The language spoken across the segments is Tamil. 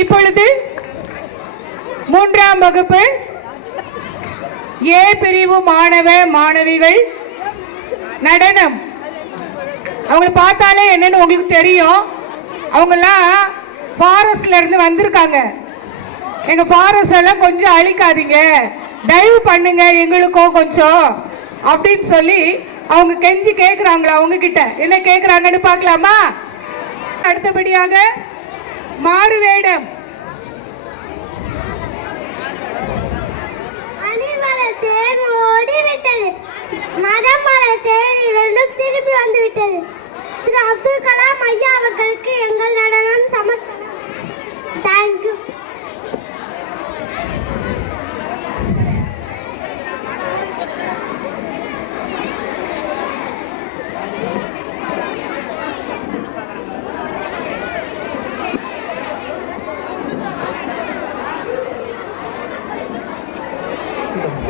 இப்பொழுது 3ஆம் வகுப்பு ஏ பிரிவு மாணவ மாணவிகள் நடனம். அவங்க பார்த்தாலே என்னன்னு உங்களுக்கு தெரியும். அவங்கெல்லாம் ஃபாரஸ்ட்ல இருந்து வந்திருக்காங்க. எங்க ஃபாரஸ்ட் எல்லாம் கொஞ்சம் அழிக்காதீங்க, தயவு பண்ணுங்க எங்களுக்கும் கொஞ்சம் அப்படின்னு சொல்லி அவங்க கெஞ்சி கேட்குறாங்களா. அவங்க கிட்ட என்ன கேட்குறாங்கன்னு பார்க்கலாமா? அடுத்தபடியாக மாறு வேடம். ஓடிவிட்டது மரமலர் தேடி இரண்டும் திரும்பி வந்து விட்டது. திரு அப்துல் கலாம் ஐயா அவர்களுக்கு எங்கள் நடனம் சமர்ப்பணம். தேங்க்யூ.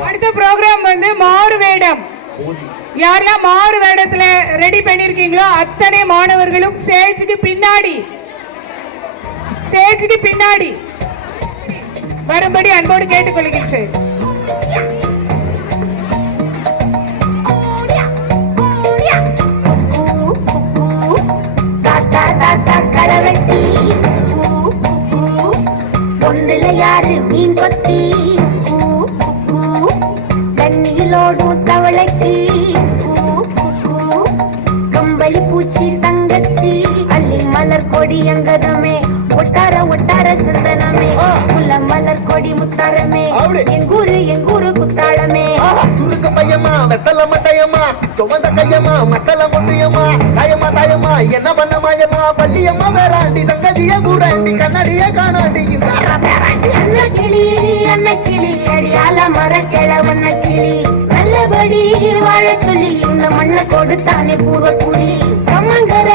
அடுத்த ப்ரோக்ராம் வந்து மாறு வேடம். யாரெல்லாம் மாறு வேடத்துல ரெடி பண்ணிருக்கீங்களோ அத்தனை மாணவர்களும் ஸ்டேஜுக்கு பின்னாடி வரும்படி அன்போடு கேட்டுக்கொள்கின்றேன். யாரு மீன் கொத்தி தண்ணியிலோடும் தவளைக்கு கம்பளி பூச்சி தங்கச்சி அள்ளி மலர் கொடி அங்கதமே ஒட்டார ஒட்டார சந்தனமே முல்ல மலர் கொடி முத்தாரமே எங்கூரு குத்தாளமே துருக்கு பையமா வெத்தல மட்டையம்மா சுமந்த கையம்மா மத்தல முட்டியம்மா தாயம்மா தாயம்மா என்ன பண்ண மாயம்மா பள்ளியம்மா வேறாண்டி தங்கதிய கூறாண்டி கண்ணடிய காணாண்டி அன்ன கிளி அடியால மர கிழவண்ண கிளி நல்லபடி வாழ சொல்லி இந்த மண்ணை கொடுத்தானே பூர்வ குடி கம்மங்கர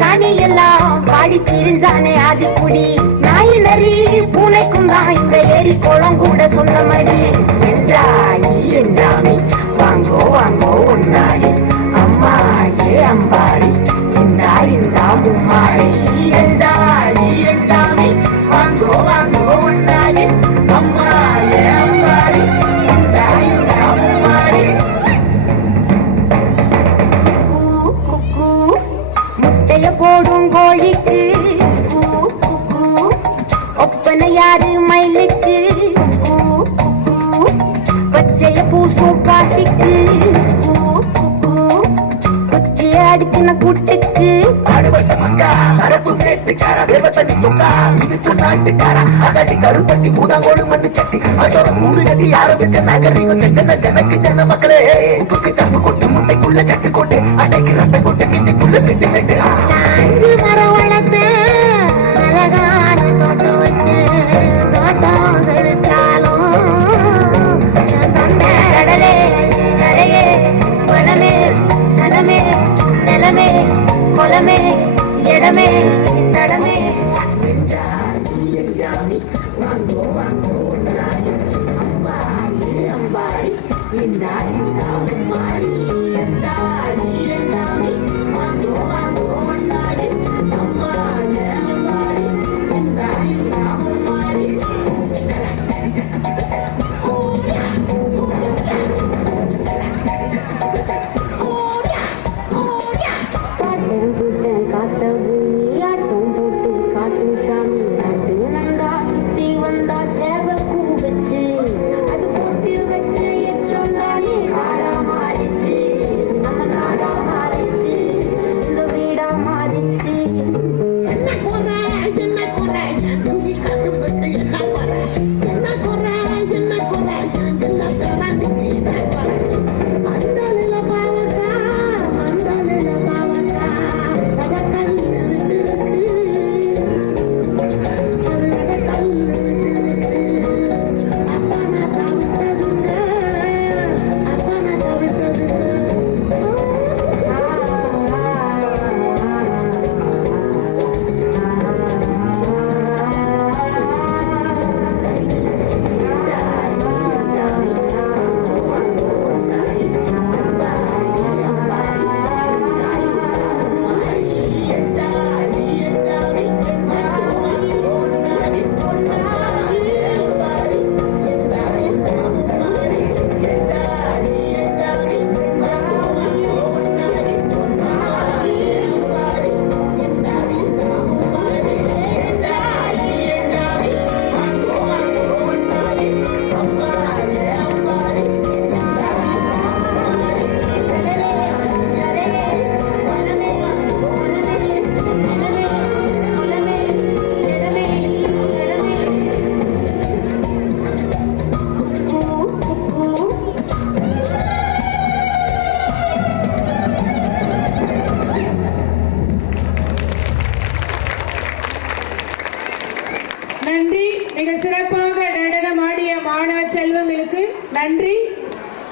காணி எல்லாம் பாடி திரிஞ்சானே ஆதிக்குடி நாய் நரி பூனைக்கும் தான் இந்த ஏரி குளம் கூட சொன்ன மடி எஞ்சாமி வாங்கோ வாங்கோ உன்னாடி அம்மா ஏ அம்பாரி இந்தா இந்தா மும்மாரி எஞ்சாமி வாங்கோ வாங்கோ உன்னாடி அம்மா ஏ அம்பாரி இந்தா இந்தா மும்மாரி முட்டைய போடும் கோழிக்கு ஒப்பனை யாரு மயிலுக்கு பச்சைய பூசும் காசிக்கு குச்சிய அடுக்கின கூட்டுக்கு ஆடுபட்ட மக்கா அரப்பு கேட்டுக்கார வேவத்தனி சொக்கா மினுக்கு நாட்டுக்கார அகட்டி கருப்பட்டி மூதாங்கோடு மண்ணு சட்டி அதோட மூடு கட்டி ஆரம்பிச்ச நகரிங்க செஞ்சன ஜனக்கு ஜன மக்களே உப்புக்கு தப்பு கொட்டு முட்டைக்குள்ள சட்டு கொட்டு அடைக்கு ரட்டை கொட்டு கிட்டிக்குள்ள கெட்டு கெட்டு அஞ்சு மரம் வளர்த்து அழகான தோட்டம் வச்சு தோட்டம் செலுத்தாலும் கடலே கரையே வனமே சனமே நிலமே குலமே இடமே தடமே எஞ்சாமி வாங்கோ வாங்கோ நாடி அம்மா ஏ அம்பாரி இந்தா இந்தா அம்மாரி எஞ்சாமி வாங்கோ வாங்கோ நாடி அம்மா ஏ அம்பாரி இந்தா இந்தா அம்மாரி காத்த பூமி ஆட்டம் போட்டு காட்டு சாமி ஆட்டு நந்தா சுத்தி வந்தா சேவ கூ வச்சு அது போட்டு வச்சு எச்சொண்டாலே நன்றி.